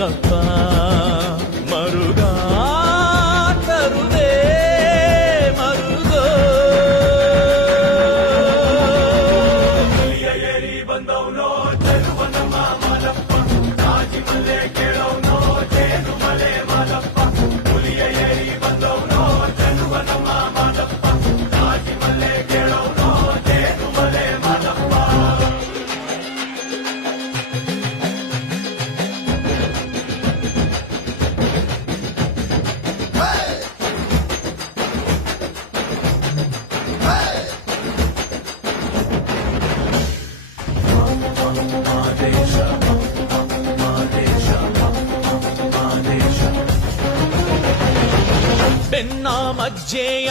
ಚಿಕ್ಕಪ್ಪ ಮರುಗಾ ತರುದೇ ಮರುಗೋ ಏರಿ ಬಂದವನೋ ಚೆಲುವ ನಮ್ಮ ಮಾಲಪ್ಪ ಕಾಜಿ ಮಲೆ ಕೇಳವನೋ ಜೇನು ಮಲೆ ಮಾಲಪ್ಪ ಹುಲಿಯ ಏರಿ ಬಂದವನೋ ಚೆಲುವ ನಮ್ಮ ಮಾಲಪ್ಪ ಕಾಜಿ ಮಲೆ ಕೇಳವನೋ ಜೇನು ಮಲೆ ಮಾಲಪ್ಪ ಬೆನ್ನ ಮಜ್ಜೆಯ